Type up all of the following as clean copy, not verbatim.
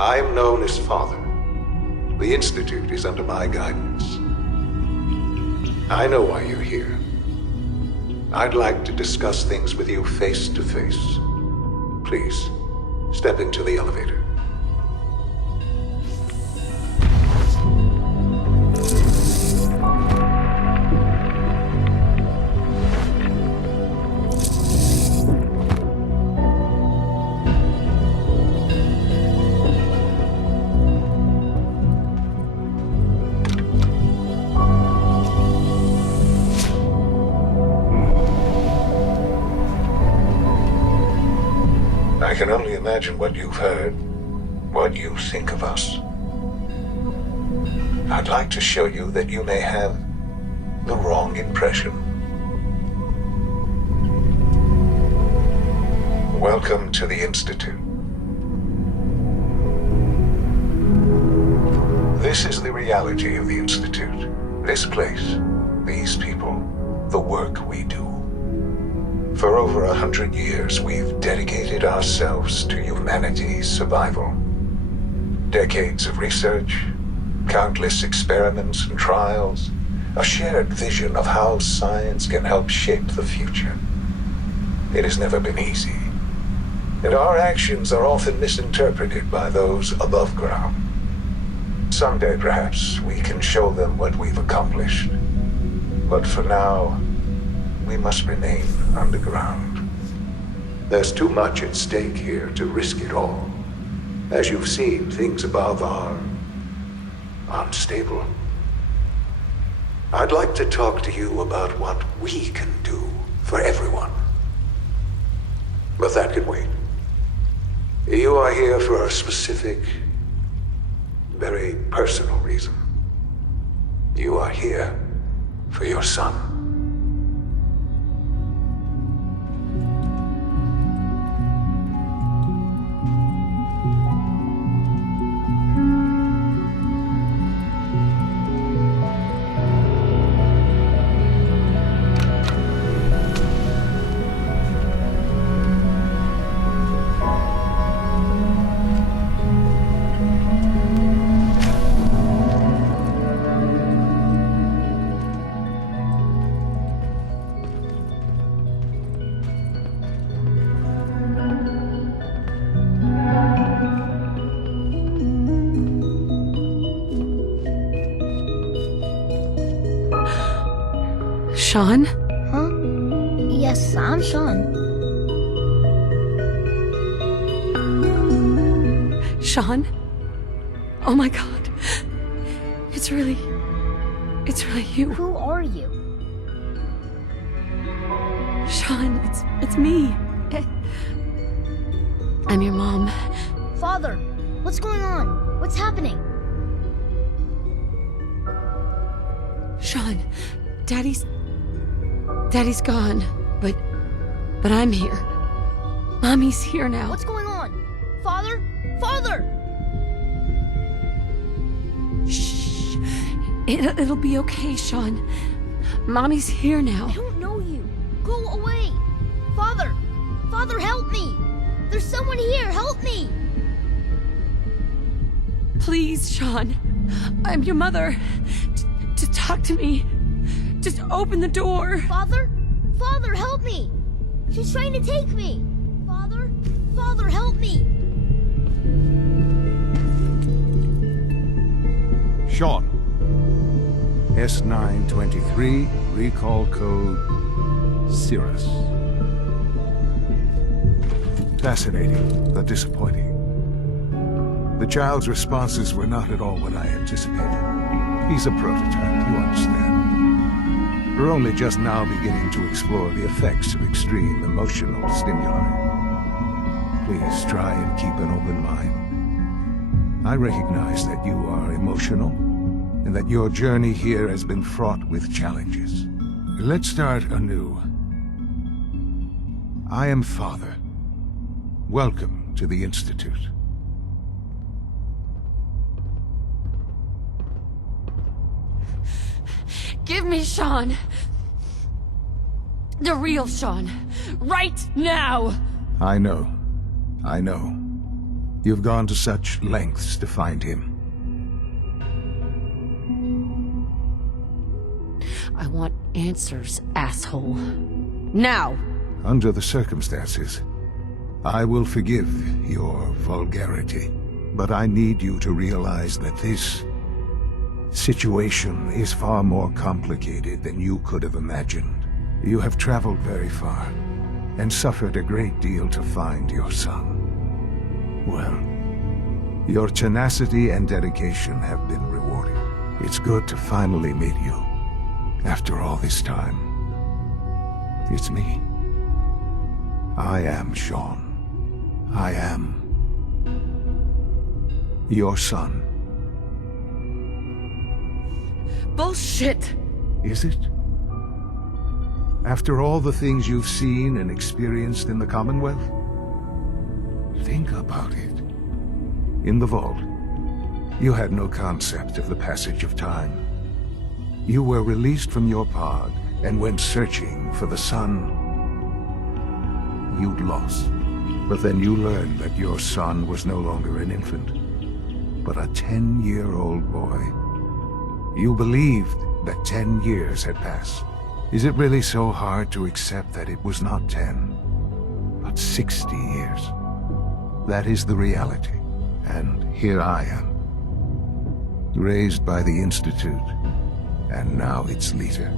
I am known as Father. The Institute is under my guidance. I know why you're here. I'd like to discuss things with you face to face. Please, step into the elevator. I can only imagine what you've heard, what you think of us. I'd like to show you that you may have the wrong impression. Welcome to the Institute. This is the reality of the Institute. This place, these people, the work we do. For over 100 years, we've dedicated ourselves to humanity's survival. Decades of research, countless experiments and trials, a shared vision of how science can help shape the future. It has never been easy, and our actions are often misinterpreted by those above ground. Someday, perhaps, we can show them what we've accomplished. But for now, we must remain underground. There's too much at stake here to risk it all. As you've seen, things above are unstable. I'd like to talk to you about what we can do for everyone. But that can wait. You are here for a specific, very personal reason. You are here for your son. Sean? Huh? Yes, I'm Sean. Sean? Oh my god. It's really you. Who are you? Sean, it's me. I'm your mom. Father, what's going on? What's happening? Sean, Daddy's gone, but I'm here. Mommy's here now. What's going on? Father? Father! Shh. It'll be okay, Sean. Mommy's here now. I don't know you. Go away. Father! Father, help me! There's someone here. Help me! Please, Sean. I'm your mother. Just talk to me. Just open the door. Father? Father, help me! She's trying to take me! Father? Father, help me! Sean. S923, recall code Cirrus. Fascinating, but disappointing. The child's responses were not at all what I anticipated. He's a prototype, you understand. We're only just now beginning to explore the effects of extreme emotional stimuli. Please try and keep an open mind. I recognize that you are emotional, and that your journey here has been fraught with challenges. Let's start anew. I am Father. Welcome to the Institute. Give me Sean. The real Sean. Right now. I know. You've gone to such lengths to find him. I want answers, asshole. Now! Under the circumstances, I will forgive your vulgarity, but I need you to realize that this situation is far more complicated than you could have imagined. You have traveled very far, and suffered a great deal to find your son. Well, your tenacity and dedication have been rewarded. It's good to finally meet you, after all this time. It's me. I am Sean. I am your son. Bullshit! Is it? After all the things you've seen and experienced in the Commonwealth? Think about it. In the vault, you had no concept of the passage of time. You were released from your pod and went searching for the son you'd lost. But then you learned that your son was no longer an infant, but a 10-year-old boy. You believed that 10 years had passed. Is it really so hard to accept that it was not 10, but 60 years? That is the reality. And here I am, raised by the Institute, and now its leader.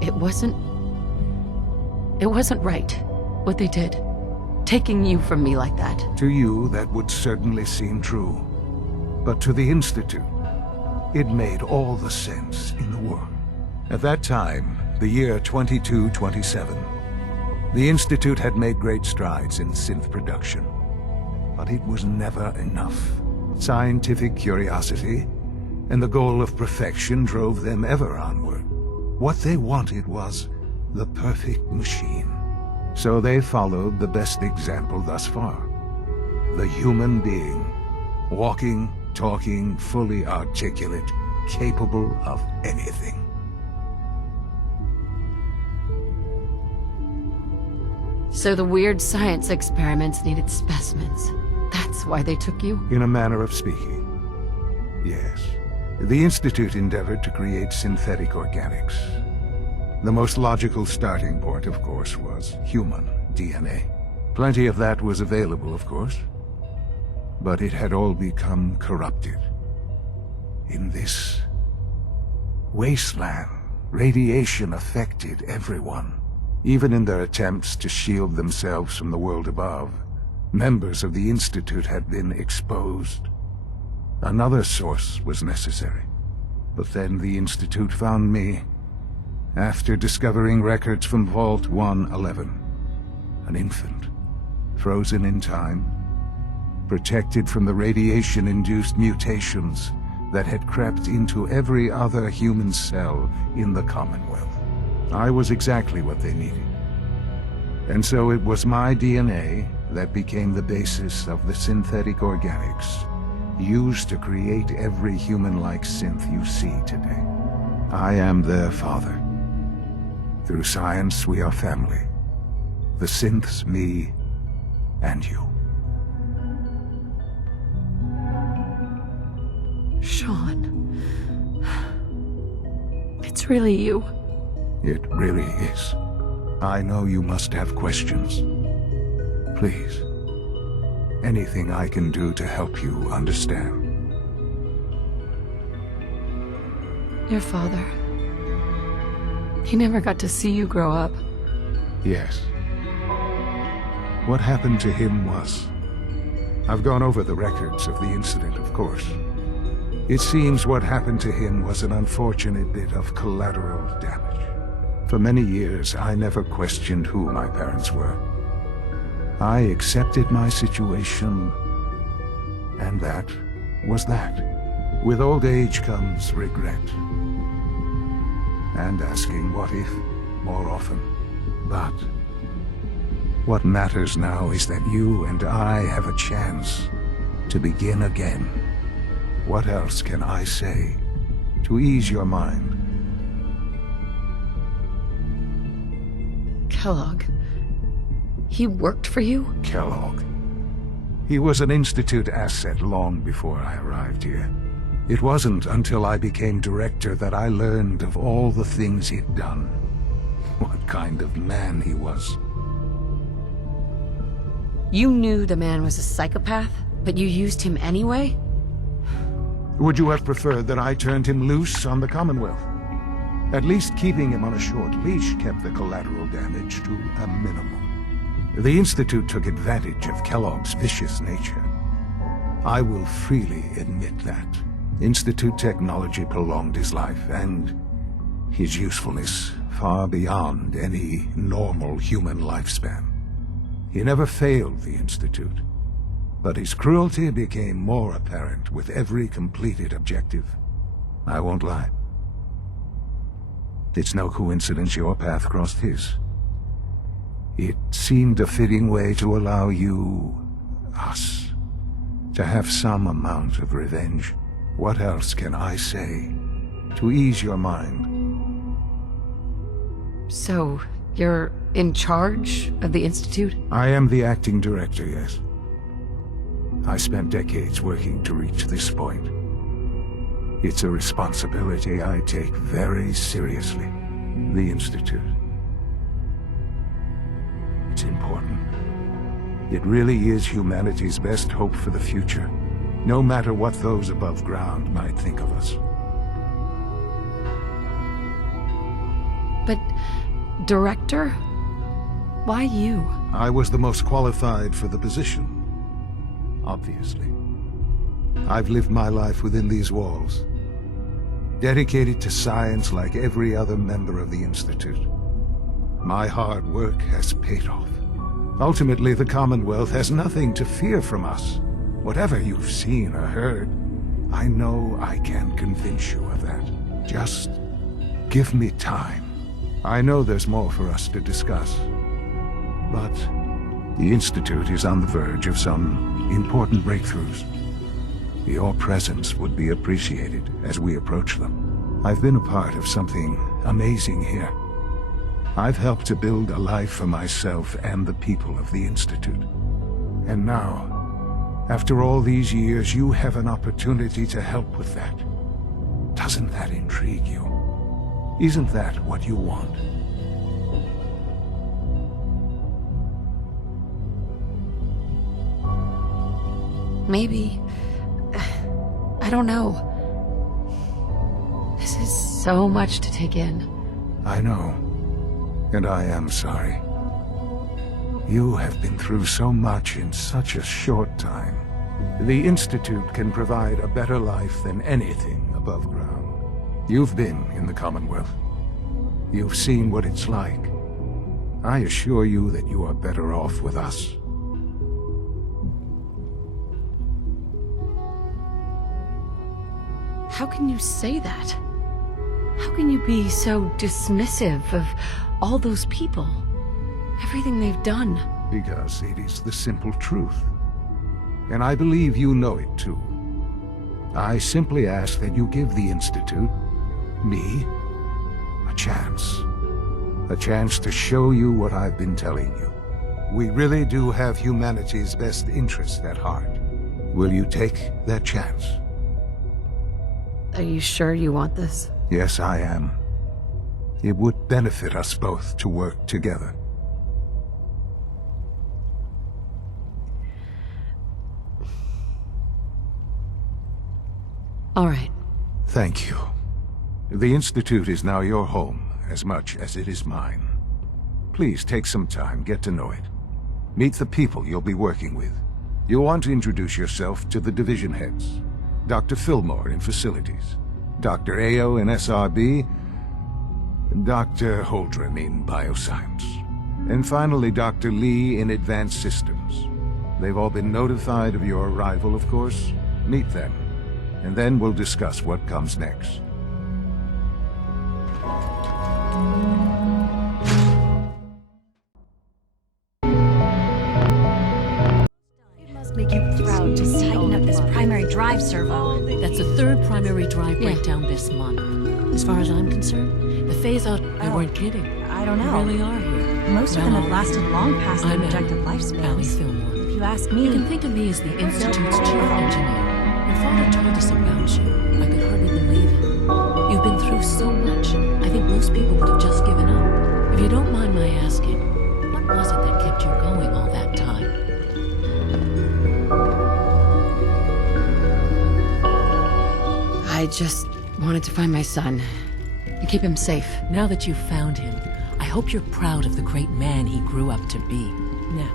It wasn't right, what they did. Taking you from me like that. To you, that would certainly seem true. But to the Institute, it made all the sense in the world. At that time, the year 2227, the Institute had made great strides in synth production. But it was never enough. Scientific curiosity and the goal of perfection drove them ever onward. What they wanted was the perfect machine. So they followed the best example thus far. The human being, walking, talking, fully articulate, capable of anything. So the weird science experiments needed specimens. That's why they took you? In a manner of speaking, yes. The Institute endeavored to create synthetic organics. The most logical starting point, of course, was human DNA. Plenty of that was available, of course. But it had all become corrupted. In this wasteland, radiation affected everyone. Even in their attempts to shield themselves from the world above, members of the Institute had been exposed. Another source was necessary. But then the Institute found me, after discovering records from Vault 111. An infant, frozen in time, protected from the radiation-induced mutations that had crept into every other human cell in the Commonwealth. I was exactly what they needed. And so it was my DNA that became the basis of the synthetic organics used to create every human-like synth you see today. I am their father. Through science, we are family. The synths, me, and you. Sean. It's really you. It really is. I know you must have questions. Please. Anything I can do to help you understand. Your father. He never got to see you grow up. Yes. What happened to him was... I've gone over the records of the incident, of course. It seems what happened to him was an unfortunate bit of collateral damage. For many years, I never questioned who my parents were. I accepted my situation, and that was that. With old age comes regret. And asking what if more often. But what matters now is that you and I have a chance to begin again. What else can I say to ease your mind? Kellogg. He worked for you? Kellogg. He was an Institute asset long before I arrived here. It wasn't until I became director that I learned of all the things he'd done. What kind of man he was. You knew the man was a psychopath, but you used him anyway? Would you have preferred that I turned him loose on the Commonwealth? At least keeping him on a short leash kept the collateral damage to a minimum. The Institute took advantage of Kellogg's vicious nature. I will freely admit that. Institute technology prolonged his life, and his usefulness far beyond any normal human lifespan. He never failed the Institute, but his cruelty became more apparent with every completed objective. I won't lie. It's no coincidence your path crossed his. It seemed a fitting way to allow you, us, to have some amount of revenge. What else can I say to ease your mind? So, you're in charge of the Institute? I am the acting director, yes. I spent decades working to reach this point. It's a responsibility I take very seriously. The Institute. It's important. It really is humanity's best hope for the future, no matter what those above ground might think of us. But, director? Why you? I was the most qualified for the position, obviously. I've lived my life within these walls, dedicated to science like every other member of the Institute. My hard work has paid off. Ultimately, the Commonwealth has nothing to fear from us. Whatever you've seen or heard, I know I can convince you of that. Just give me time. I know there's more for us to discuss, but the Institute is on the verge of some important breakthroughs. Your presence would be appreciated as we approach them. I've been a part of something amazing here. I've helped to build a life for myself and the people of the Institute. And now, after all these years, you have an opportunity to help with that. Doesn't that intrigue you? Isn't that what you want? Maybe. I don't know. This is so much to take in. I know. And I am sorry. You have been through so much in such a short time. The Institute can provide a better life than anything above ground. You've been in the Commonwealth. You've seen what it's like. I assure you that you are better off with us. How can you say that? How can you be so dismissive of all those people? Everything they've done? Because it is the simple truth. And I believe you know it too. I simply ask that you give the Institute, me, a chance. A chance to show you what I've been telling you. We really do have humanity's best interest at heart. Will you take that chance? Are you sure you want this? Yes, I am. It would benefit us both to work together. All right. Thank you. The Institute is now your home, as much as it is mine. Please take some time, get to know it. Meet the people you'll be working with. You'll want to introduce yourself to the division heads. Dr. Fillmore in Facilities, Dr. Ayo in SRB, Dr. Holdren in Bioscience, and finally Dr. Lee in Advanced Systems. They've all been notified of your arrival, of course. Meet them, and then we'll discuss what comes next. Make you proud to tighten up this primary drive servo. That's the third primary drive breakdown this month. As far as I'm concerned, the phase out, they weren't kidding. I don't know. They really are here. Most of them have lasted long past their I'm projected Allie lifespans. Fillmore. If you ask me, You can think of me as the Institute's chief engineer. When Father told us about you, I could hardly believe it. You've been through so much, I think most people would have just given up. If you don't mind my asking, what was it that kept you going all that time? I just wanted to find my son and keep him safe. Now that you've found him, I hope you're proud of the great man he grew up to be. Now,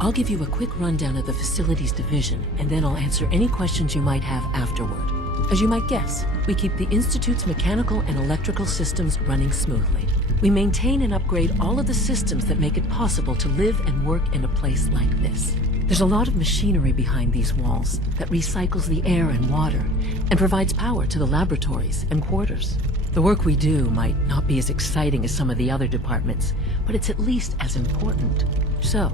I'll give you a quick rundown of the Facilities Division, and then I'll answer any questions you might have afterward. As you might guess, we keep the Institute's mechanical and electrical systems running smoothly. We maintain and upgrade all of the systems that make it possible to live and work in a place like this. There's a lot of machinery behind these walls that recycles the air and water and provides power to the laboratories and quarters. The work we do might not be as exciting as some of the other departments, but it's at least as important. So,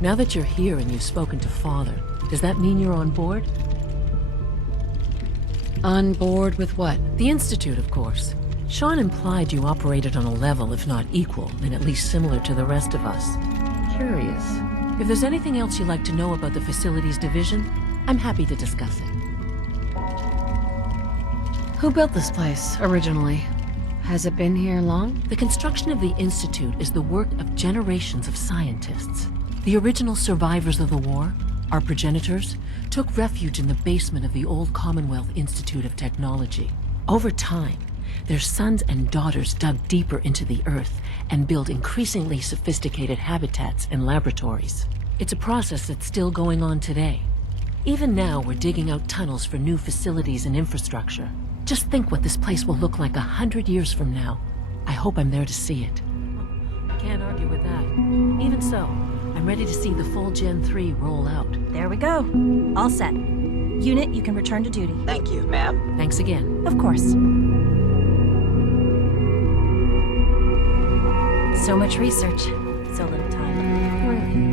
now that you're here and you've spoken to Father, does that mean you're on board? On board with what? The Institute, of course. Sean implied you operated on a level, if not equal, then at least similar to the rest of us. Curious. If there's anything else you'd like to know about the Facilities Division, I'm happy to discuss it. Who built this place, originally? Has it been here long? The construction of the Institute is the work of generations of scientists. The original survivors of the war, our progenitors, took refuge in the basement of the old Commonwealth Institute of Technology. Over time, their sons and daughters dug deeper into the earth and built increasingly sophisticated habitats and laboratories. It's a process that's still going on today. Even now, we're digging out tunnels for new facilities and infrastructure. Just think what this place will look like 100 years from now. I hope I'm there to see it. I can't argue with that. Even so, I'm ready to see the full Gen 3 roll out. there we go. All set. Unit, you can return to duty. Thank you, ma'am. Thanks again. Of course. So much research, so little time. Really?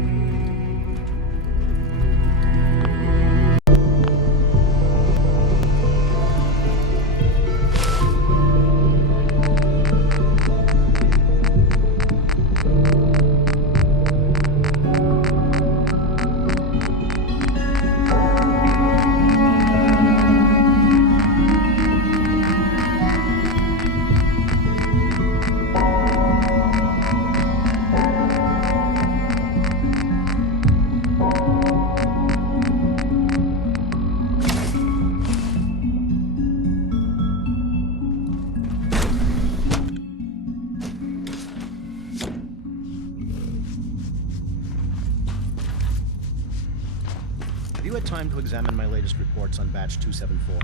Have you had time to examine my latest reports on batch 274?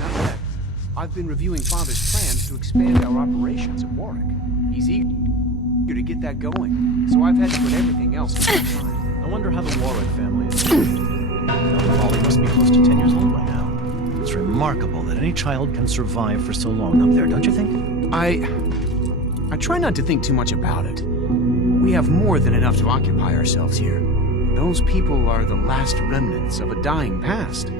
Not yet. I've been reviewing Father's plans to expand our operations at Warwick. He's eager to get that going, so I've had to put everything else to the side. I wonder how the Warwick family is doing. Now, Molly must be close to 10 years old by now. It's remarkable that any child can survive for so long up there, don't you think? I try not to think too much about it. We have more than enough to occupy ourselves here. Those people are the last remnants of a dying past.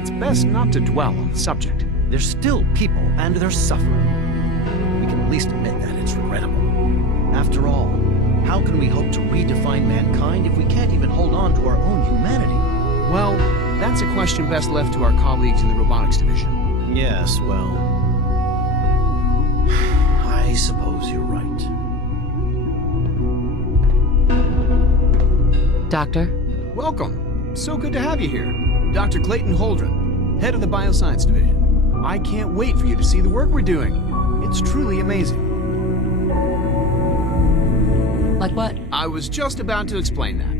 It's best not to dwell on the subject. They're still people, and they're suffering. We can at least admit that it's regrettable. After all, how can we hope to redefine mankind if we can't even hold on to our own humanity? Well, that's a question best left to our colleagues in the robotics division. Yes, well... I suppose you're right. Doctor? Welcome. So good to have you here. Dr. Clayton Holdren, head of the Bioscience Division. I can't wait for you to see the work we're doing. It's truly amazing. Like what? I was just about to explain that.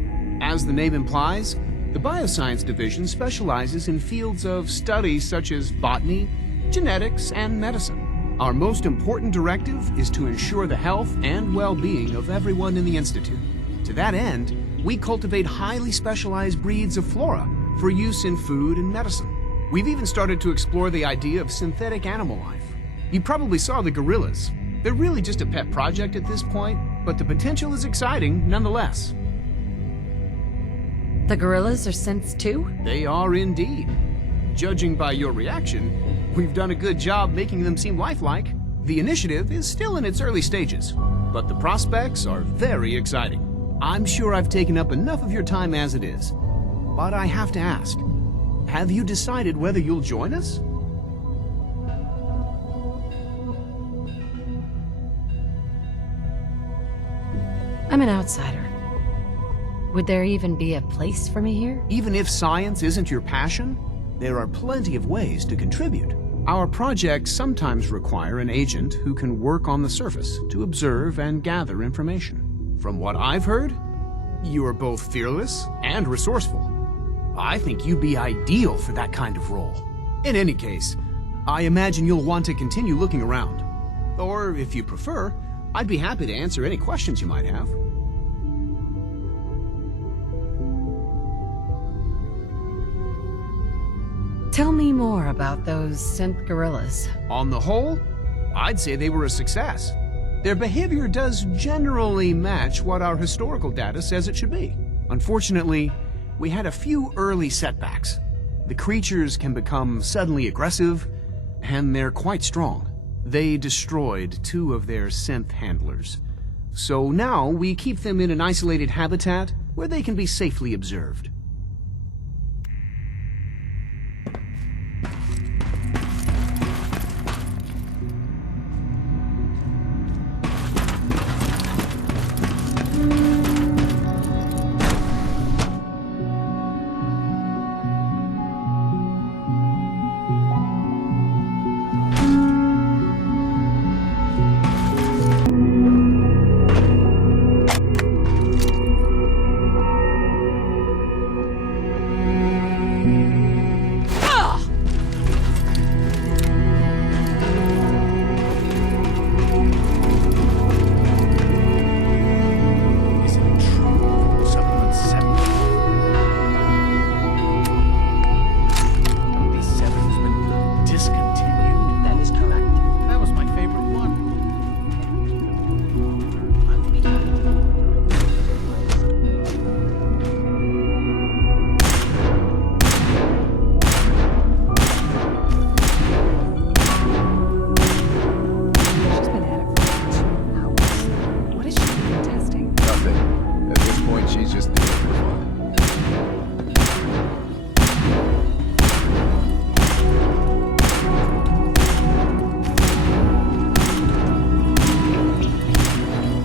As the name implies, the Bioscience Division specializes in fields of study such as botany, genetics, and medicine. Our most important directive is to ensure the health and well-being of everyone in the Institute. To that end, we cultivate highly specialized breeds of flora for use in food and medicine. We've even started to explore the idea of synthetic animal life. You probably saw the gorillas. They're really just a pet project at this point, but the potential is exciting nonetheless. The gorillas are synths too? They are indeed. Judging by your reaction, we've done a good job making them seem lifelike. The initiative is still in its early stages, but the prospects are very exciting. I'm sure I've taken up enough of your time as it is, but I have to ask, have you decided whether you'll join us? I'm an outsider. Would there even be a place for me here? Even if science isn't your passion, there are plenty of ways to contribute. Our projects sometimes require an agent who can work on the surface to observe and gather information. From what I've heard, you are both fearless and resourceful. I think you'd be ideal for that kind of role. In any case, I imagine you'll want to continue looking around. Or, if you prefer, I'd be happy to answer any questions you might have. Tell me more about those synth gorillas. On the whole, I'd say they were a success. Their behavior does generally match what our historical data says it should be. Unfortunately, we had a few early setbacks. The creatures can become suddenly aggressive, and they're quite strong. They destroyed 2 of their synth handlers. So now we keep them in an isolated habitat where they can be safely observed.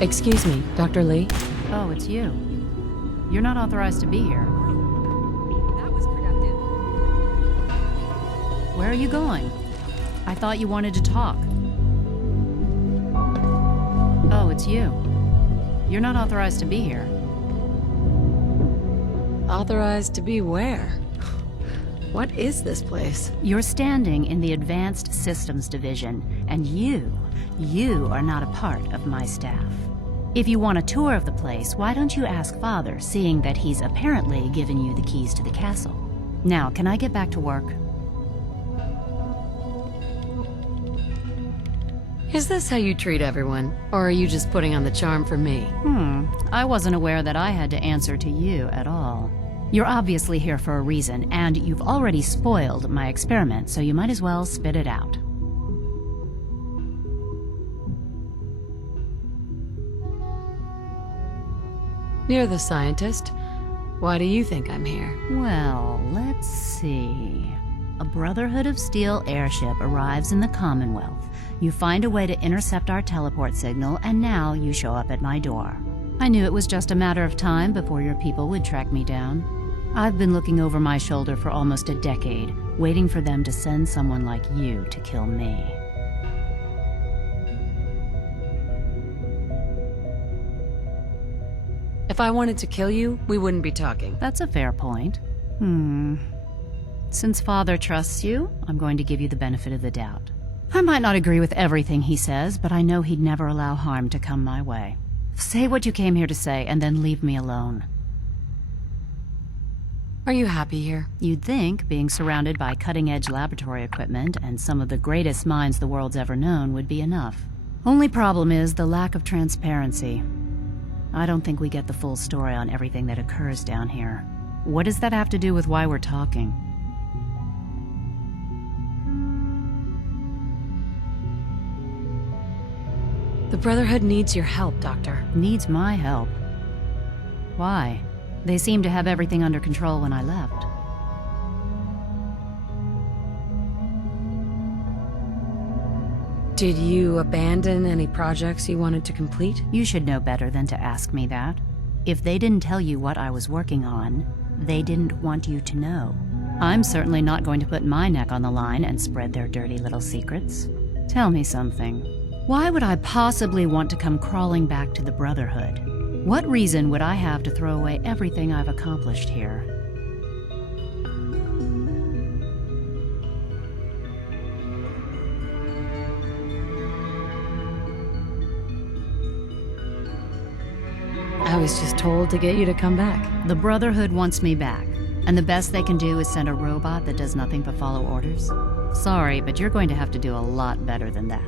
Excuse me, Dr. Lee? Oh, it's you. You're not authorized to be here. That was productive. Where are you going? I thought you wanted to talk. Oh, it's you. You're not authorized to be here. Authorized to be where? What is this place? You're standing in the Advanced Systems Division, and you are not a part of my staff. If you want a tour of the place, why don't you ask Father, seeing that he's apparently given you the keys to the castle? Now, can I get back to work? Is this how you treat everyone? Or are you just putting on the charm for me? I wasn't aware that I had to answer to you at all. You're obviously here for a reason, and you've already spoiled my experiment, so you might as well spit it out. You're the scientist. Why do you think I'm here? Well, let's see. A Brotherhood of Steel airship arrives in the Commonwealth. You find a way to intercept our teleport signal, and now you show up at my door. I knew it was just a matter of time before your people would track me down. I've been looking over my shoulder for almost a decade, waiting for them to send someone like you to kill me. If I wanted to kill you, we wouldn't be talking. That's a fair point. Since Father trusts you, I'm going to give you the benefit of the doubt. I might not agree with everything he says, but I know he'd never allow harm to come my way. Say what you came here to say, and then leave me alone. Are you happy here? You'd think being surrounded by cutting-edge laboratory equipment and some of the greatest minds the world's ever known would be enough. Only problem is the lack of transparency. I don't think we get the full story on everything that occurs down here. What does that have to do with why we're talking? The Brotherhood needs your help, Doctor. Needs my help. Why? They seemed to have everything under control when I left. Did you abandon any projects you wanted to complete? You should know better than to ask me that. If they didn't tell you what I was working on, they didn't want you to know. I'm certainly not going to put my neck on the line and spread their dirty little secrets. Tell me something. Why would I possibly want to come crawling back to the Brotherhood? What reason would I have to throw away everything I've accomplished here? I was just told to get you to come back. The Brotherhood wants me back, and the best they can do is send a robot that does nothing but follow orders. Sorry, but you're going to have to do a lot better than that.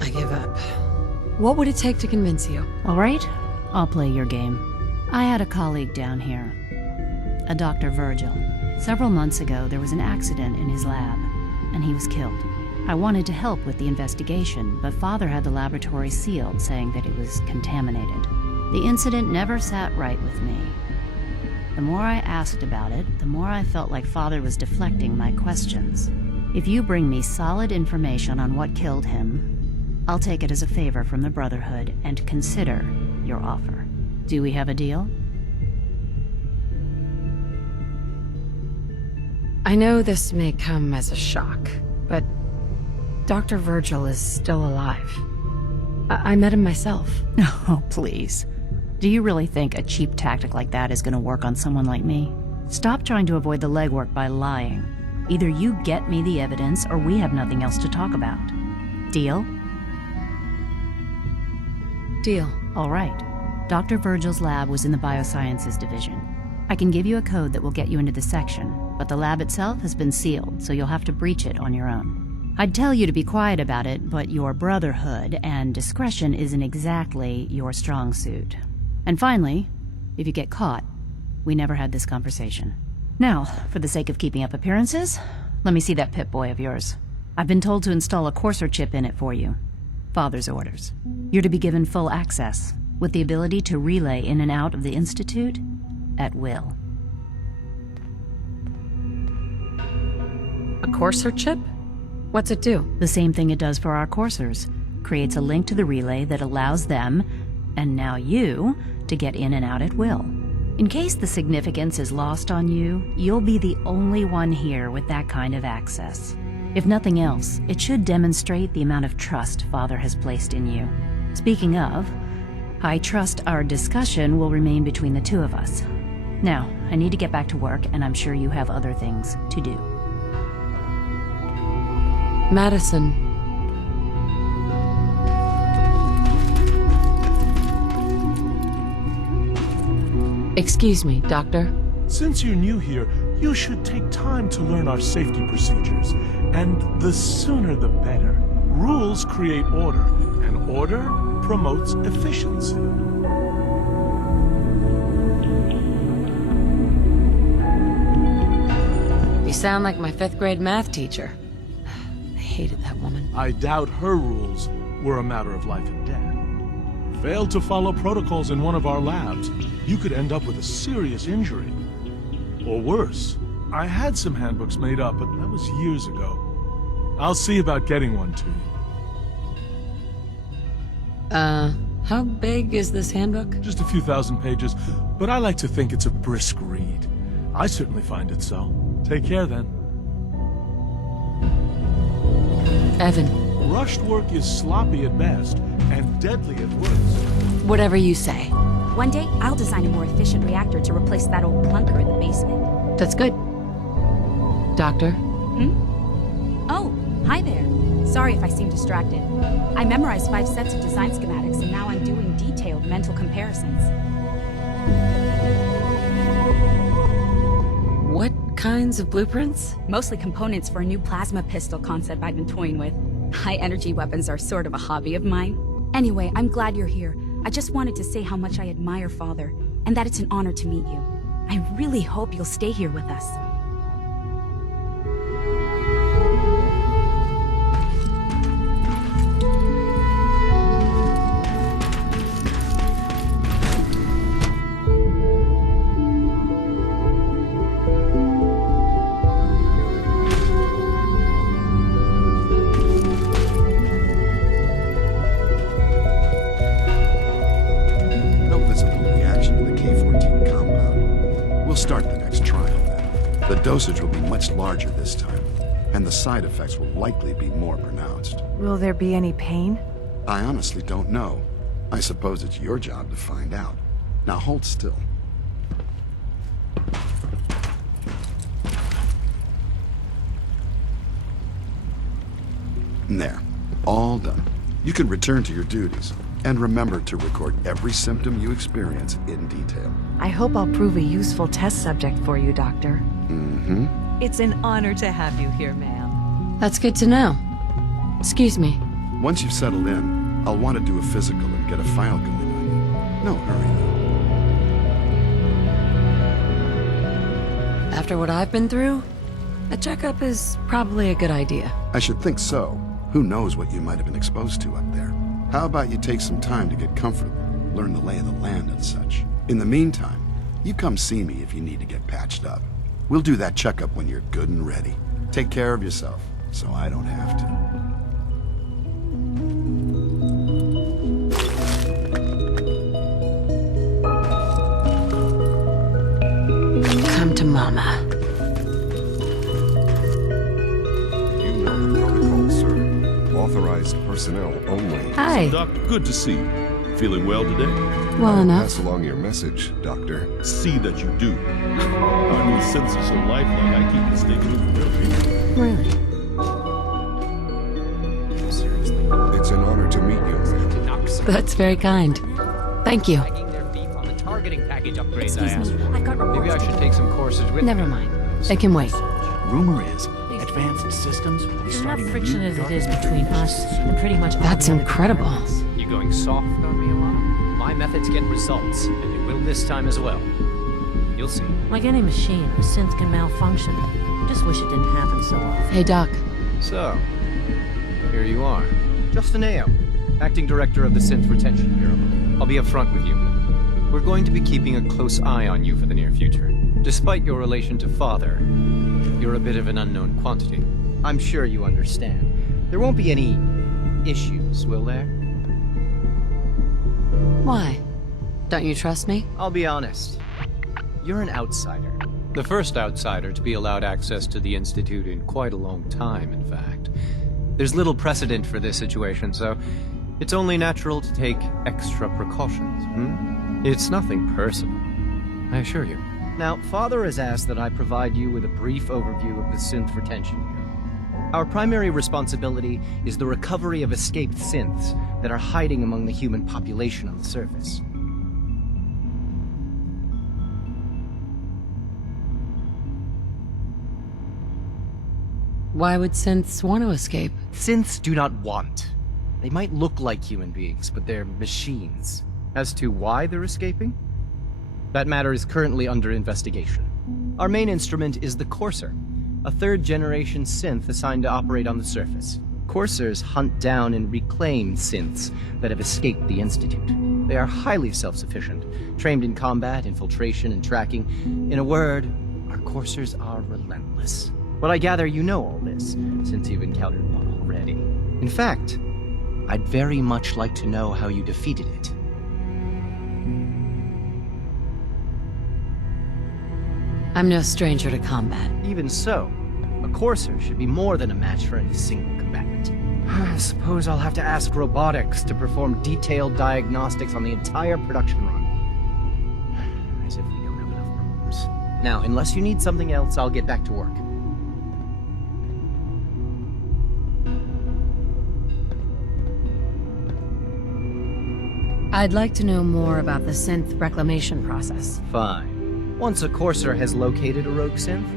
I give up. What would it take to convince you? All right, I'll play your game. I had a colleague down here, a Dr. Virgil. Several months ago, there was an accident in his lab, and he was killed. I wanted to help with the investigation, but Father had the laboratory sealed, saying that it was contaminated. The incident never sat right with me. The more I asked about it, the more I felt like Father was deflecting my questions. If you bring me solid information on what killed him, I'll take it as a favor from the Brotherhood and consider your offer. Do we have a deal? I know this may come as a shock, but Dr. Virgil is still alive. I met him myself. Oh, please. Do you really think a cheap tactic like that is going to work on someone like me? Stop trying to avoid the legwork by lying. Either you get me the evidence, or we have nothing else to talk about. Deal? Deal. All right. Dr. Virgil's lab was in the Biosciences Division. I can give you a code that will get you into the section, but the lab itself has been sealed, so you'll have to breach it on your own. I'd tell you to be quiet about it, but your Brotherhood and discretion isn't exactly your strong suit. And finally, if you get caught, we never had this conversation. Now, for the sake of keeping up appearances, let me see that Pip-Boy of yours. I've been told to install a courser chip in it for you. Father's orders. You're to be given full access, with the ability to relay in and out of the Institute at will. A courser chip? What's it do? The same thing it does for our coursers. Creates a link to the relay that allows them, and now you, to get in and out at will. In case the significance is lost on you, you'll be the only one here with that kind of access. If nothing else, it should demonstrate the amount of trust Father has placed in you. Speaking of, I trust our discussion will remain between the two of us. Now, I need to get back to work, and I'm sure you have other things to do. Madison. Excuse me, Doctor. Since you're new here, you should take time to learn our safety procedures. And the sooner the better. Rules create order, and order promotes efficiency. You sound like my 5th grade math teacher. I hated that woman. I doubt her rules were a matter of life and death. Failed to follow protocols in one of our labs, you could end up with a serious injury. Or worse. I had some handbooks made up, but that was years ago. I'll see about getting one to you. How big is this handbook? Just a few thousand pages, but I like to think it's a brisk read. I certainly find it so. Take care, then. Evan. Rushed work is sloppy at best, and deadly at worst. Whatever you say. One day, I'll design a more efficient reactor to replace that old clunker in the basement. That's good. Doctor? Oh, hi there. Sorry if I seem distracted. I memorized 5 sets of design schematics, and now I'm doing detailed mental comparisons. What kinds of blueprints? Mostly components for a new plasma pistol concept I've been toying with. High-energy weapons are sort of a hobby of mine. Anyway, I'm glad you're here. I just wanted to say how much I admire Father, and that it's an honor to meet you. I really hope you'll stay here with us. start the next trial then. The dosage will be much larger this time, and the side effects will likely be more pronounced. Will there be any pain? I honestly don't know. I suppose it's your job to find out. Now hold still. There. All done. You can return to your duties. And remember to record every symptom you experience in detail. I hope I'll prove a useful test subject for you, Doctor. Mm-hmm. It's an honor to have you here, ma'am. That's good to know. Excuse me. Once you've settled in, I'll want to do a physical and get a file going on you. No hurry, though. After what I've been through, a checkup is probably a good idea. I should think so. Who knows what you might have been exposed to up there? How about you take some time to get comfortable, learn the lay of the land and such. In the meantime, you come see me if you need to get patched up. We'll do that checkup when you're good and ready. Take care of yourself, so I don't have to. Come to Mama. You know the protocol, sir. Authorized personnel only. Hi. Doc, good to see you. Feeling well today? Well enough. Pass along your message, Doctor. See that you do. Our new synths are so lifelike, I keep mistaking them for real people. Really? Seriously. It's an honor to meet you. That's very kind. Thank you. Excuse me, I got reports. Maybe I should take some courses with Never mind. It can wait. Rumor is, advanced systems will be There's enough starting friction new as it is between us and pretty much all That's the other incredible. departments. You going soft on me, Alana? My methods get results, and they will this time as well. You'll see. Like any machine, a synth can malfunction. Just wish it didn't happen so often. Hey, Doc. So, here you are. Justin Ao. Acting Director of the Synth Retention Bureau. I'll be upfront with you. We're going to be keeping a close eye on you for the near future. Despite your relation to Father, you're a bit of an unknown quantity. I'm sure you understand. There won't be any issues, will there? Why? Don't you trust me? I'll be honest. You're an outsider. The first outsider to be allowed access to the Institute in quite a long time, in fact. There's little precedent for this situation, so it's only natural to take extra precautions, It's nothing personal, I assure you. Now, Father has asked that I provide you with a brief overview of the synth retention bureau. Our primary responsibility is the recovery of escaped synths that are hiding among the human population on the surface. Why would synths want to escape? Synths do not want. They might look like human beings, but they're machines. As to why they're escaping? That matter is currently under investigation. Our main instrument is the Courser, a third-generation synth assigned to operate on the surface. Coursers hunt down and reclaim synths that have escaped the Institute. They are highly self-sufficient, trained in combat, infiltration, and tracking. In a word, our Coursers are relentless. But I gather you know all this, since you've encountered one already. In fact, I'd very much like to know how you defeated it. I'm no stranger to combat. Even so, a Courser should be more than a match for any single combatant. I suppose I'll have to ask robotics to perform detailed diagnostics on the entire production run. As if we don't have enough problems. Now, unless you need something else, I'll get back to work. I'd like to know more about the synth reclamation process. Fine. Once a Courser has located a rogue synth,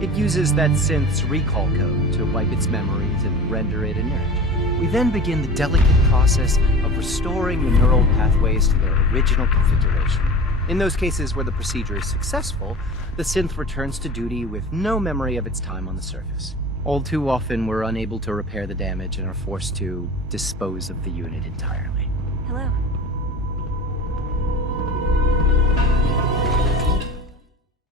it uses that synth's recall code to wipe its memories and render it inert. We then begin the delicate process of restoring the neural pathways to their original configuration. In those cases where the procedure is successful, the synth returns to duty with no memory of its time on the surface. All too often, we're unable to repair the damage and are forced to dispose of the unit entirely. Hello.